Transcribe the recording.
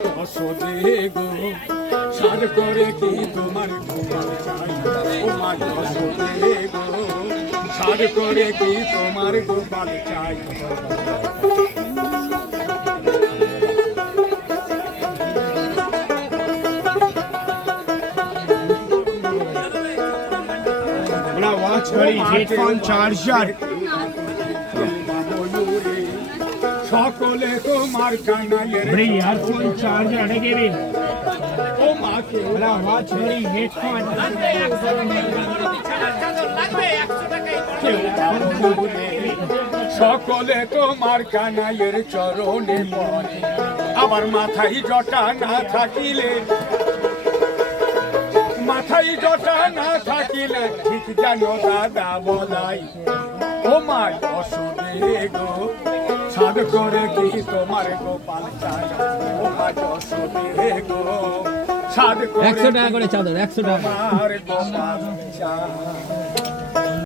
অসদে গো সাদ করে কি তোমার গোপাল চাই ও মা অসদে গো সাদ করে কি তোমার গোপাল চাই Watch very headphone charger. সকলে তোমার কানাইয়ের Very earphone charger again. ও মাকে Watch very headphone. সকলে তোমার কানাইয়ের চরণে পড়ে আবার মাথায় জটা না থাকিলে মাথায় জটা না থাকিলে ঠিক জানো দাদা বলাই ও মা অসুরে গো সাদ করে কি তোমার গোপাল চাই ও মা অসুরে গো সাদ করে 100 টাকা করে চাদর 100 টাকা তোমার গোপাল চাই